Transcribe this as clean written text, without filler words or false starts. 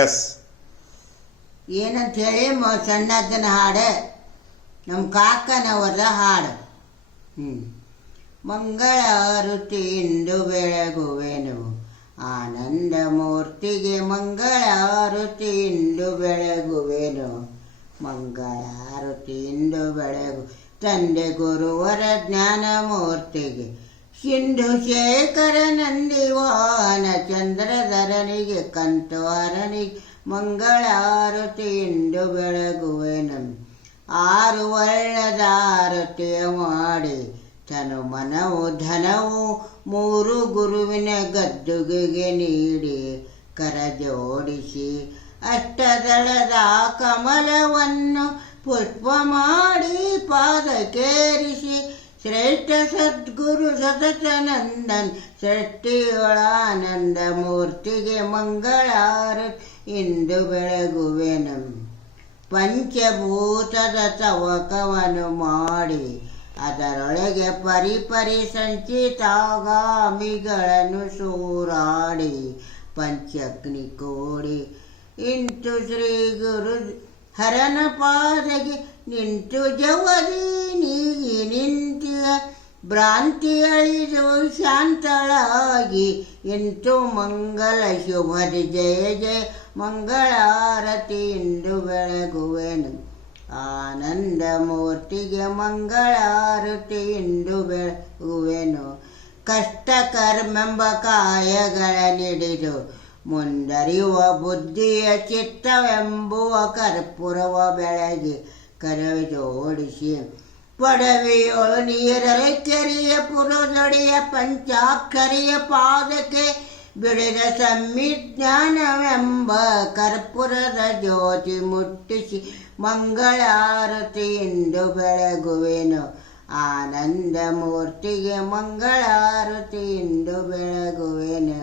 S ಏನಂತ ಹೇಳಿ ಸಣ್ಣದನ ಹಾಡು ನಮ್ಮ ಕಾಕನವರ ಹಾಡು. ಮಂಗಳಾರತಿ ಇಂದು ಬೆಳಗುವೆನು ಆನಂದ ಮೂರ್ತಿಗೆ, ಮಂಗಳಾರತಿ ಇಂದು ಬೆಳಗುವೆನು, ಮಂಗಳಾರತಿ ಇಂದು ಬೆಳಗು ತಂದೆ ಗುರುವರ ಜ್ಞಾನ ಮೂರ್ತಿಗೆ, ಸಿಂಧು ಶೇಖರ ನಂದಿವಾನ ಚಂದ್ರಧರನಿಗೆ ಕಂಠಹರನಿಗೆ, ಮಂಗಳಾರತಿ ಇಂದು ಬೆಳಗುವೆನು. 6 ವರ್ಣದ ಆರತಿಯ ಮಾಡಿ ತನು ಮನವು ಧನವು 3 ಗುರುವಿನ ಗದ್ದುಗೆಗೆ ನೀಡಿ, ಕರ ಜೋಡಿಸಿ ಅಷ್ಟದಳದ ಕಮಲವನ್ನು ಪುಷ್ಪ ಮಾಡಿ ಪಾದಕೇರಿಸಿ, ಶ್ರೇಷ್ಠ ಸದ್ಗುರು ಸತತನಂದನ್ ಸೃಷ್ಟಿಯೊಳಾನಂದ ಮೂರ್ತಿಗೆ, ಮಂಗಳಾರತಿ ಇಂದು ಬೆಳಗುವೆನು. ಪಂಚಭೂತದ ತವಕವನ್ನು ಮಾಡಿ ಅದರೊಳಗೆ ಪರಿಪರಿ ಸಂಚಿತಾಗಾಮಿಗಳನ್ನು ಸೂರಾಡಿ, ಪಂಚಗ್ನಿ ಕೋಡಿ ಇಂಟು ಶ್ರೀ ಗುರು ಹರನ ಪಾದಗೆ ನಿಂತು ಜವದಿ ನೀಗಿ ನಿಂತಿಯ ಭ್ರಾಂತಿ ಅಳಿದು ಶಾಂತಳಾಗಿ ಇಂಟು ಮಂಗಲ ಶುಭದಿ ಜಯ ಜಯ, ಮಂಗಳಾರತಿ ಇಂದು ಬೆಳಗುವೆನು. ಆನಂದ ಮೂರ್ತಿಗೆ ಮಂಗಳಾರತಿ ಇಂದು ಬೆಳಗುವೆನು. ಕಷ್ಟ ಕರ್ಮೆಂಬ ಕಾಯಗಳ ನಿಡಿದು ಮುಂದರಿಯುವ ಬುದ್ಧಿಯ ಚಿತ್ತವೆಂಬುವ ಕರ್ಪೂರವ ಬೆಳಗಿ ಕರವಿ ಜೋಡಿಸಿ, ಪಡವೆಯೊಳು ನೀರಲೆ ಕೆರೆಯ ಪುರದೊಡೆಯ ಪಂಚಾಕ್ಷರಿಯ ಪಾದಕ್ಕೆ ಬಿಡಿದ ಸಂವಿಜ್ಞಾನವೆಂಬ ಕರ್ಪೂರದ ಜ್ಯೋತಿ ಮುಟ್ಟಿಸಿ, ಮಂಗಳಾರತಿ ಇಂದು ಬೆಳಗುವೆನು. ಆನಂದ ಮೂರ್ತಿಗೆ ಮಂಗಳಾರತಿ ಇಂದು ಬೆಳಗುವೆನು.